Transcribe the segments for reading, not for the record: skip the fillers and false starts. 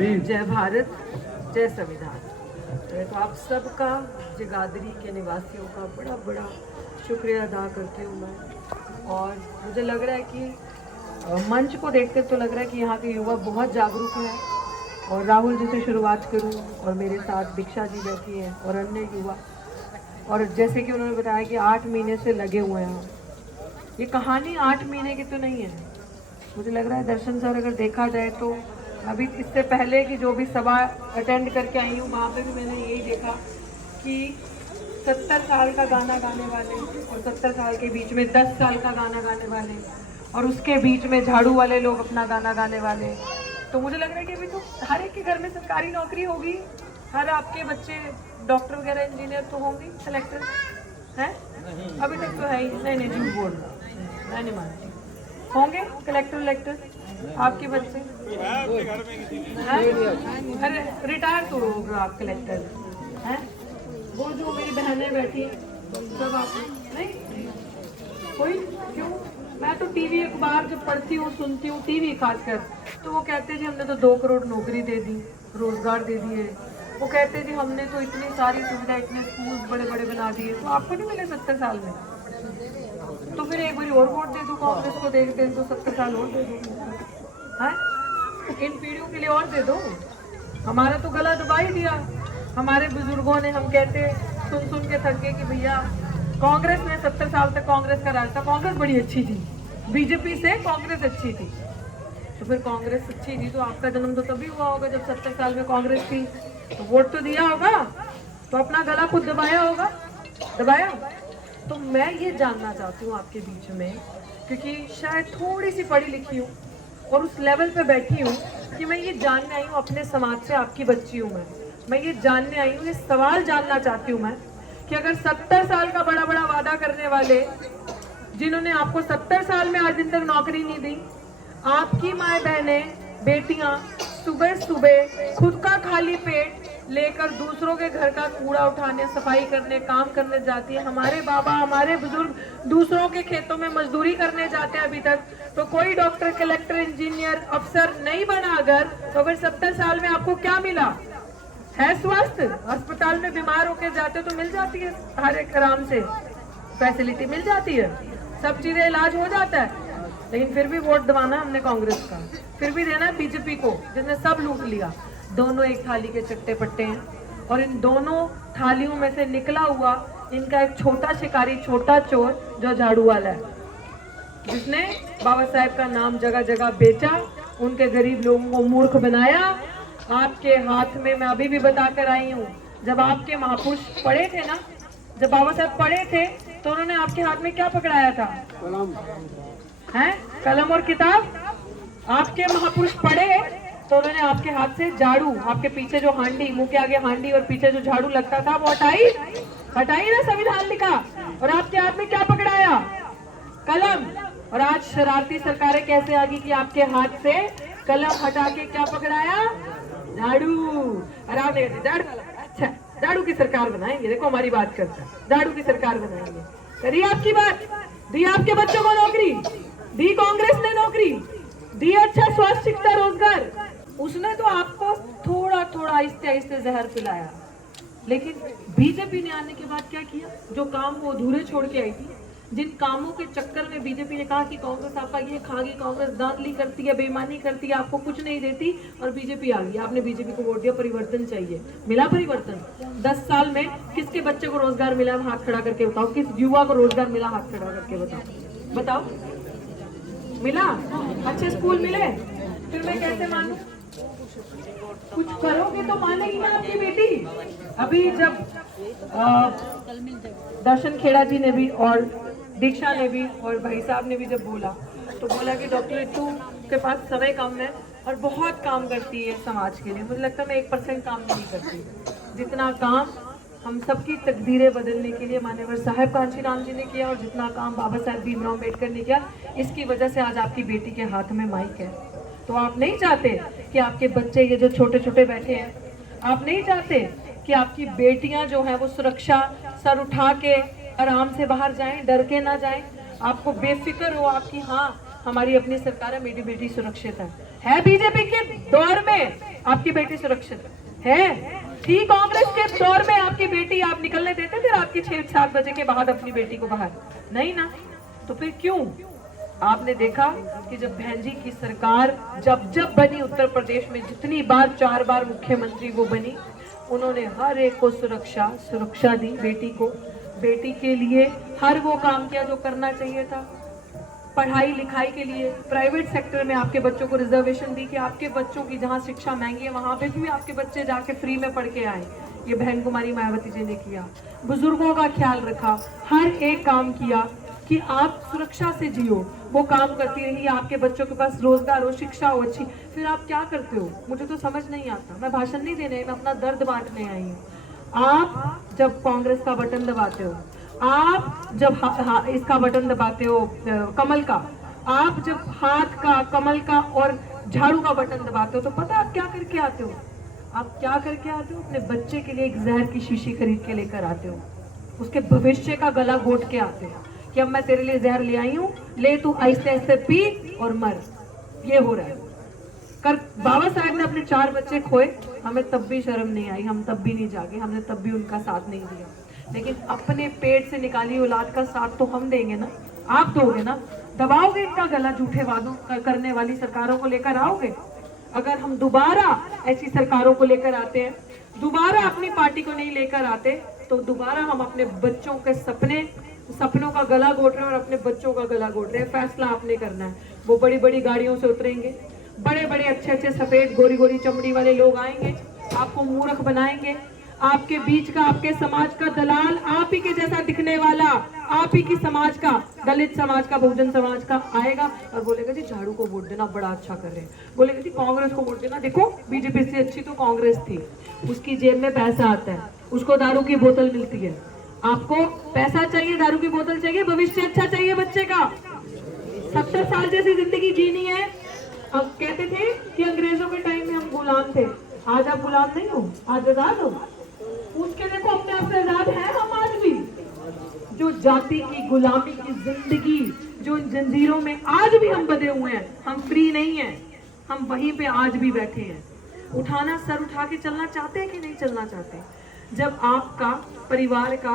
जय भारत, जय संविधान। तो आप सबका, जगाधरी के निवासियों का बड़ा बड़ा शुक्रिया अदा करती हूँ मैं। और मुझे लग रहा है कि मंच को देखकर तो लग रहा है कि यहाँ के युवा बहुत जागरूक हैं। और राहुल जी से शुरुआत करूँ, और मेरे साथ दीक्षा जी बैठी हैं और अन्य युवा, और जैसे कि उन्होंने बताया कि 8 महीने से लगे हुए हैं। ये कहानी 8 महीने की तो नहीं है। मुझे लग रहा है दर्शन सर, अगर देखा जाए तो अभी इससे पहले की जो भी सभा अटेंड करके आई हूँ, वहाँ पे भी मैंने यही देखा कि 70 साल का गाना गाने वाले और 70 साल के बीच में 10 साल का गाना गाने वाले, और उसके बीच में झाड़ू वाले लोग अपना गाना गाने वाले। तो मुझे लग रहा है कि अभी तो हर एक के घर में सरकारी नौकरी होगी, हर आपके बच्चे डॉक्टर वगैरह इंजीनियर तो होंगे, कलेक्टर हैं? अभी तक तो है ही नहीं, झूठ बोल रहा, मैं नहीं मानती। होंगे कलेक्टर वलेक्टर आपके बच्चे? अरे रिटायर तो होगा आप कलेक्टर हैं? वो जो मेरी बहनें बैठी सब आप नहीं कोई? क्यों? मैं तो टीवी अखबार जब पढ़ती हूँ, सुनती हूँ, टीवी खासकर, तो वो कहते जी हमने तो 2 करोड़ नौकरी दे दी, रोजगार दे दिए। वो कहते जी हमने तो इतनी सारी सुविधा, इतने स्कूल बड़े बड़े बना दिए। तो आपको नहीं मिले 70 साल में? तो फिर एक बार और वोट दे दो कांग्रेस को, देखते हैं तो 70 साल और दे दो है? इन पीढ़ियों के लिए और दे दो। हमारा तो गला दबा ही दिया हमारे बुजुर्गों ने। हम कहते सुन सुन के थक गए कि भैया कांग्रेस ने 70 साल तक कांग्रेस का राज था, कांग्रेस बड़ी अच्छी थी, बीजेपी से कांग्रेस अच्छी थी। तो फिर कांग्रेस अच्छी थी तो आपका जन्म तो तभी हुआ होगा जब 70 साल में कांग्रेस थी, तो वोट तो दिया होगा, तो अपना गला खुद दबाया होगा, दबाया। तो मैं ये जानना चाहती हूँ आपके बीच में, क्योंकि शायद थोड़ी सी पढ़ी लिखी हूँ और उस लेवल पे बैठी हूँ कि मैं ये जानने आई हूँ अपने समाज से, आपकी बच्ची हूँ मैं ये जानने आई हूँ, ये सवाल जानना चाहती हूँ मैं कि अगर 70 साल का बड़ा बड़ा वादा करने वाले, जिन्होंने आपको 70 साल में आज दिन तक नौकरी नहीं दी, आपकी माए बहनें बेटियां सुबह सुबह खुद का खाली पेट लेकर दूसरों के घर का कूड़ा उठाने, सफाई करने, काम करने जाती है, हमारे बाबा हमारे बुजुर्ग दूसरों के खेतों में मजदूरी करने जाते हैं अभी तक, तो कोई डॉक्टर कलेक्टर इंजीनियर अफसर नहीं बना अगर, तो अगर 70 साल में आपको क्या मिला है? स्वास्थ्य अस्पताल में बीमार होकर जाते तो मिल जाती है, हर एक आराम से फैसिलिटी मिल जाती है, सब चीजें इलाज हो जाता है। लेकिन फिर भी वोट दबाना हमने कांग्रेस का, फिर भी देना बीजेपी को जिसने सब लूट लिया। दोनों एक थाली के चट्टे पट्टे हैं, और इन दोनों थालियों में से निकला हुआ इनका एक छोटा शिकारी, छोटा चोर जो झाड़ू वाला है, जिसने बाबा साहेब का नाम जगह जगह बेचा, उनके गरीब लोगों को मूर्ख बनाया। आपके हाथ में, मैं अभी भी बता कर आई हूँ, जब आपके महापुरुष पढ़े थे ना, जब बाबा साहेब पढ़े थे तो उन्होंने आपके हाथ में क्या पकड़ाया था? हैं? कलम और किताब। आपके महापुरुष पढ़े तो उन्होंने आपके हाथ से झाड़ू, आपके पीछे जो हांडी, मुंह के आगे हांडी और पीछे जो झाड़ू लगता था वो हटाई ना, संविधान लिखा, और आपके हाथ में क्या पकड़ाया? कलम। और आज शरारती सरकारें कैसे आ गई कि आपके हाथ से कलम हटा के क्या पकड़ाया? झाड़ू। और आपने झाड़ू, अच्छा झाड़ू की सरकार बनाएंगे, देखो हमारी बात करता है, झाड़ू की सरकार बनाएंगे। करिए आपकी बात, दी आपके बच्चों को नौकरी, दी कांग्रेस ने नौकरी, दी अच्छा स्वास्थ्य, शिक्षा, रोजगार। उसने तो आपको थोड़ा थोड़ा आहिस्ते आहिस्ते जहर पिलाया। लेकिन बीजेपी ने आने के बाद क्या किया? जो काम वो अधूरे छोड़ के आई थी, जिन कामों के चक्कर में बीजेपी ने कहा कि कांग्रेस आपका ये खागी, कांग्रेस धांधली करती है, बेईमानी करती है, आपको कुछ नहीं देती, और बीजेपी आ गई, आपने बीजेपी को वोट दिया, परिवर्तन चाहिए। मिला परिवर्तन? 10 साल में किसके बच्चे को रोजगार मिला? हाथ खड़ा करके बताओ, किस युवा को रोजगार मिला? हाथ खड़ा करके बताओ, मिला? अच्छे स्कूल मिले? फिर मैं कैसे मानूं? कुछ करोगे तो मानेगी ना आपकी बेटी। अभी जब दर्शन खेड़ा जी ने भी और दीक्षा ने भी और भाई साहब ने भी जब बोला, तो बोला कि डॉक्टर रितु के पास समय कम है और बहुत काम करती है समाज के लिए। मुझे लगता है मैं 1% काम नहीं करती, जितना काम हम सबकी तकदीरें बदलने के लिए मान्यवर साहब कांशीराम जी ने किया, और जितना काम बाबा साहब भीमराव अम्बेडकर ने किया, इसकी वजह से आज आपकी बेटी के हाथ में माइक है। तो आप नहीं चाहते कि आपके बच्चे ये जो छोटे छोटे बैठे हैं, आप नहीं चाहते कि आपकी बेटियां जो हैं वो सुरक्षा सर उठा के आराम से बाहर जाएं, डर के ना जाएं, आपको बेफिक्र हो आपकी, हाँ हमारी अपनी सरकार है, मेरी बेटी सुरक्षित है बीजेपी के दौर में आपकी बेटी सुरक्षित है? थी कांग्रेस के दौर में आपकी बेटी, आप निकलने देते थे रात के 6-7 बजे के बाद अपनी बेटी को बाहर? नहीं ना। तो फिर क्यों? आपने देखा कि जब बहन जी की सरकार जब बनी उत्तर प्रदेश में, जितनी बार 4 बार मुख्यमंत्री वो बनी, उन्होंने हर एक को सुरक्षा दी बेटी को। बेटी के लिए हर वो काम किया जो करना चाहिए था। पढ़ाई लिखाई के लिए प्राइवेट सेक्टर में आपके बच्चों को रिजर्वेशन दी कि आपके बच्चों की जहाँ शिक्षा महंगी है वहाँ पे भी आपके बच्चे जाके फ्री में पढ़ के आए। ये बहन कुमारी मायावती जी ने किया। बुजुर्गों का ख्याल रखा, हर एक काम किया कि आप सुरक्षा से जियो। वो काम करती रही, आपके बच्चों के पास रोजगार हो, शिक्षा हो अच्छी। फिर आप क्या करते हो? मुझे तो समझ नहीं आता। मैं भाषण नहीं देने, मैं अपना दर्द बांटने आई हूँ। आप जब कांग्रेस का बटन दबाते हो, आप जब इसका बटन दबाते हो कमल का, आप जब हाथ का, कमल का और झाड़ू का बटन दबाते हो, तो पता आप क्या करके आते हो? आप क्या करके आते हो? अपने बच्चे के लिए एक जहर की शीशी खरीद के लेकर आते हो। उसके भविष्य का गला घोट के आते हो कि अब मैं तेरे लिए जहर ले आई हूँ, ले तू आहिस्ते आहिस्ते पी और मर। ये हो रहा है। बाबा साहब ने अपने 4 बच्चे खोए, हमें तब भी शर्म नहीं आई, हम तब भी नहीं जागे, हमने तब भी उनका साथ नहीं दिया। लेकिन अपने पेट से निकाली औलाद का साथ तो हम देंगे ना, आप दोगे ना? दबाओगे इनका गला? झूठे वादों करने वाली सरकारों को लेकर आओगे? अगर हम दोबारा ऐसी सरकारों को लेकर आते हैं, दोबारा अपनी पार्टी को नहीं लेकर आते, तो दोबारा हम अपने बच्चों के सपनों का गला घोट रहे हैं और अपने बच्चों का गला घोट रहे हैं। फैसला आपने करना है। वो बड़ी बड़ी गाड़ियों से उतरेंगे, बड़े बड़े अच्छे अच्छे सफेद गोरी गोरी चमड़ी वाले लोग आएंगे, आपको मूर्ख बनाएंगे। आपके बीच का, आपके समाज का दलाल, आप ही के जैसा दिखने वाला, आप ही की समाज का, दलित समाज का, बहुजन समाज का आएगा और बोलेगा जी झाड़ू को वोट देना, बड़ा अच्छा कर रहे हैं। बोलेगा जी कांग्रेस को वोट देना, देखो बीजेपी से अच्छी तो कांग्रेस थी। उसकी जेब में पैसा आता है, उसको दारू की बोतल मिलती है। आपको पैसा चाहिए, दारू की बोतल चाहिए, भविष्य अच्छा चाहिए बच्चे का, 70 साल जैसी जिंदगी जीनी है। अब कहते थे कि अंग्रेजों के टाइम में हम गुलाम थे, आज आप गुलाम नहीं हो, आज आजाद हो। पूछ के देखो अपने आप से, आजाद है हम आज भी? जो जाति की गुलामी की जिंदगी, जो जंजीरों में आज भी हम बंधे हुए हैं, हम फ्री नहीं हैं, हम वहीं पे आज भी बैठे हैं। उठाना, सर उठा के चलना चाहते हैं कि नहीं चलना चाहते? जब आपका परिवार का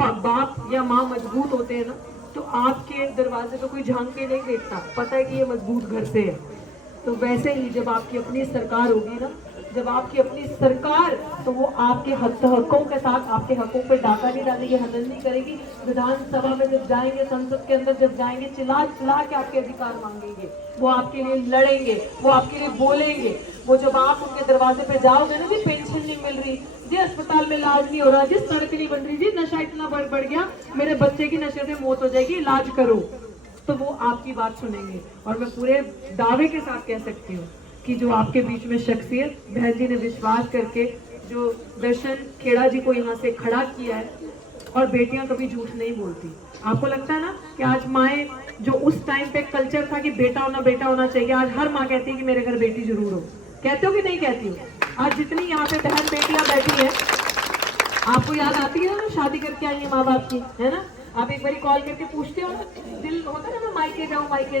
बाप या माँ मजबूत होते हैं ना, तो आपके दरवाजे पे कोई झांक के नहीं देखता, पता है कि ये मजबूत घर से है। तो वैसे ही जब आपकी अपनी सरकार होगी ना, जब आपकी अपनी सरकार, तो वो आपके हकों के साथ आपके हकों पे डाका नहीं डालेगी, हनन नहीं करेगी। विधानसभा में जब जाएंगे, संसद के अंदर जब जाएंगे, चिल्ला चिल्ला के आपके अधिकार मांगेंगे, वो आपके लिए लड़ेंगे, वो आपके लिए बोलेंगे। वो जब आप उनके दरवाजे पे जाओगे ना, जी पेंशन नहीं मिल रही जी, अस्पताल में इलाज नहीं हो रहा जी, सड़क नहीं बन रही जी, नशा इतना बढ़ गया, मेरे बच्चे की नशे से मौत हो जाएगी, इलाज करो, तो वो आपकी बात सुनेंगे। और मैं पूरे दावे के साथ कह सकती हूँ कि जो आपके बीच में शख्सियत बहन जी ने विश्वास करके जो दर्शन खेड़ा जी को यहाँ से खड़ा किया है, और बेटियां कभी झूठ नहीं बोलती। आपको लगता है ना कि आज माएँ, जो उस टाइम पे कल्चर था कि बेटा होना चाहिए, आज हर माँ कहती है कि मेरे घर बेटी जरूर हो। कहते हो कि नहीं कहती हो? आज जितनी यहाँ पे बहन बेटियां बैठी है, आपको याद आती है ना शादी करके आई है माँ बाप की, है ना? आप एक बारी कॉल करके पूछते हो ना, दिल होता है ना, मैं मायके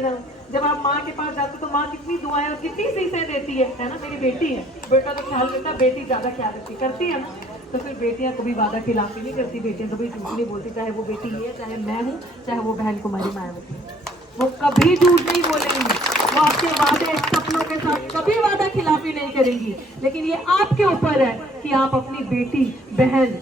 जाऊँ। जब आप माँ के पास जाते हो तो माँ कितनी दुआएं और कितनी सीखें देती है ना? मेरी बेटी है, बेटा तो ख्याल रखता, बेटी ज्यादा ख्याल करती है ना। तो फिर बेटियां कभी वादा खिलाफी नहीं करती, बेटियां कभी झूठ नहीं बोलती, चाहे वो बेटी है, चाहे मैं हूँ, चाहे वो बहन कुमारी मायावती, वो कभी झूठ नहीं बोलेंगी। वो आपके वादे, सपनों के साथ कभी वादा खिलाफी नहीं करेंगी। लेकिन ये आपके ऊपर है कि आप अपनी बेटी बहन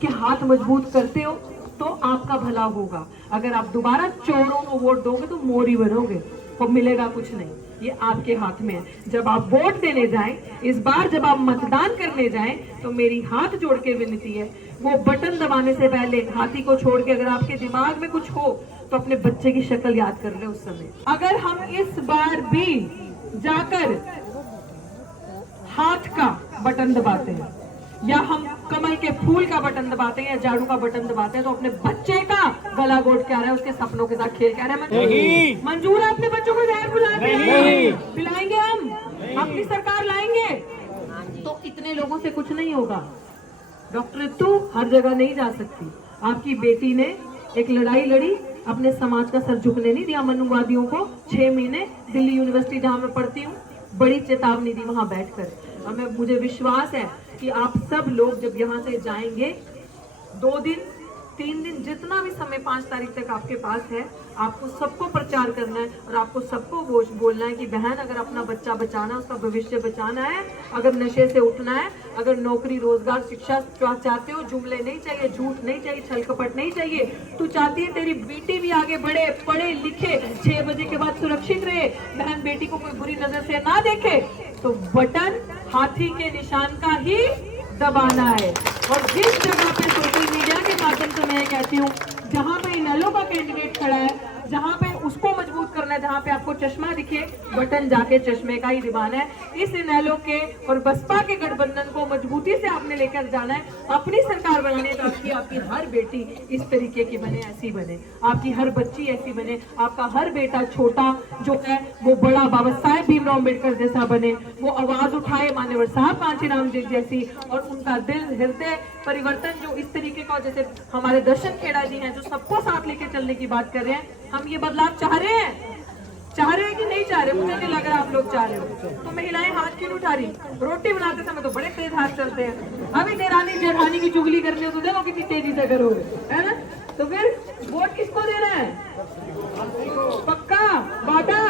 के हाथ मजबूत करते हो तो आपका भला होगा। अगर आप दोबारा चोरों को वोट दोगे तो मोरी बनोगे, वो मिलेगा कुछ नहीं। ये आपके हाथ में है। जब आप वोट देने जाएं, इस बार जब आप मतदान करने जाएं, तो मेरी हाथ जोड़ के विनती है, वो बटन दबाने से पहले हाथी को छोड़ के अगर आपके दिमाग में कुछ हो तो अपने बच्चे की शक्ल याद कर ले उस समय। अगर हम इस बार भी जाकर हाथ का बटन दबाते हैं, या हम कमल के फूल का बटन दबाते हैं, या झाड़ू का बटन दबाते हैं, तो अपने बच्चे का गला घोट के आ रहा है, उसके सपनों के साथ खेल के आ रहा है। मंजूर है अपने बच्चों को जहर पिलाएंगे, हम अपनी सरकार लाएंगे तो इतने लोगों से कुछ नहीं होगा। डॉक्टर तू हर जगह नहीं जा सकती। आपकी बेटी ने एक लड़ाई लड़ी, अपने समाज का सर झुकने नहीं दिया मनुवादियों को। 6 महीने दिल्ली यूनिवर्सिटी जहां मैं पढ़ती हूँ, बड़ी चेतावनी दी वहां बैठकर। और मुझे विश्वास है कि आप सब लोग जब यहाँ से जाएंगे, 2 दिन 3 दिन जितना भी समय 5 तारीख तक आपके पास है, आपको सबको प्रचार करना है और आपको सबको बोलना है कि बहन, अगर अपना बच्चा बचाना, उसका भविष्य बचाना है, अगर नशे से उठना है, अगर नौकरी रोजगार शिक्षा चाहते हो, जुमले नहीं चाहिए, झूठ नहीं चाहिए, छल कपट नहीं चाहिए, तू चाहती है तेरी बेटी भी आगे बढ़े, पढ़े लिखे, 6 बजे के बाद सुरक्षित रहे, बहन बेटी को कोई बुरी नजर से ना देखे, तो बटन हाथी के निशान का ही दबाना है। और जिस जगह पे सोशल मीडिया के माध्यम से मैं कहती हूँ, जहाँ पे इनेलो का कैंडिडेट खड़ा है, जहाँ पे उसको मजबूत करना है, जहाँ पे आपको चश्मा दिखे, बटन जाके चश्मे का ही दबाना है। इस इनेलो के और बसपा के गठबंधन को मजबूती से आपने लेकर जाना है, अपनी सरकार बनानी है, ताकि आपकी हर बेटी इस तरीके की बने, ऐसी बने, आपकी हर बच्ची ऐसी बने, आपका हर बेटा छोटा जो है वो बड़ा बाबा साहेब भीमराव अम्बेडकर जैसा बने, वो आवाज उठाए मान्यवर साहब कांचीराम जी जैसी, और उनका दिल हृदय परिवर्तन जो इस तरीके का, जैसे हमारे दर्शन खेड़ा जी हैं जो सबको साथ लेके चलने की बात कर रहे हैं। हम ये बदलाव चाह रहे हैं कि नहीं चाह रहे? मुझे नहीं लग रहा आप लोग चाह रहे हो। तो महिलाएं हाथ क्यों उठा रही? रोटी बनाते समय तो बड़े तेज हाथ चलते हैं, अभी देरानी जेठानी की चुगली करनी हो तो देखो कितनी तेजी से करोगे, है ना? तो फिर वोट किसको देना है? पक्का वादा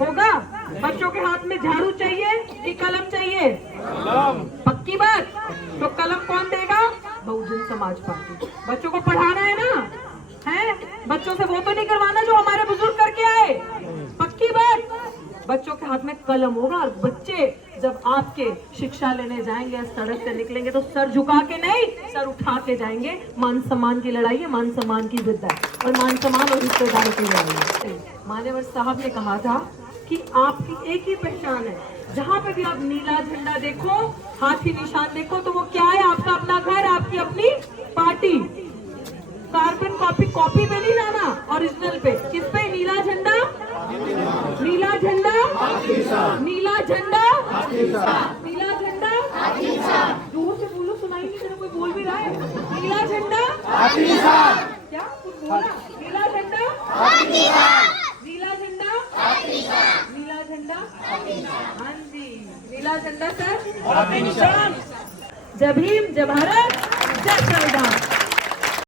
होगा? बच्चों के हाथ में झाड़ू चाहिए कि कलम चाहिए? पक्की बात। तो कलम कौन देगा? बहुजन समाज पार्टी। बच्चों को पढ़ाना है ना, है? बच्चों से वो तो नहीं करवाना जो हमारे बुजुर्ग करके आए। पक्की बात। बच्चों के हाथ में कलम होगा, और बच्चे जब आपके शिक्षा लेने जाएंगे, सड़क से निकलेंगे तो सर झुका के नहीं, सर उठा के जाएंगे। मान सम्मान की लड़ाई है, मान सम्मान की जिद्द है, और मान सम्मान और रिश्तेदारों की लड़ाई है। मान्यवर साहब ने कहा था कि आपकी एक ही पहचान है, जहाँ पे भी आप नीला झंडा देखो, हाथी निशान देखो, तो वो क्या है? आपका अपना घर, आपकी अपनी पार्टी। कार्बन कॉपी पे नहीं लाना, ओरिजिनल पे। किस पे? नीला झंडा, नीला झंडा, नीला झंडा, नीला झंडा। जोर से बोलो, सुनाई नहीं दे रहा, कोई बोल भी रहा है। नीला झंडा, क्या कुछ बोला? नीला झंडा, नीला झंडा, नीला झंडा, हाँ जी, नीला झंडा सर। जय भीम, जय भारत, जय संविधान।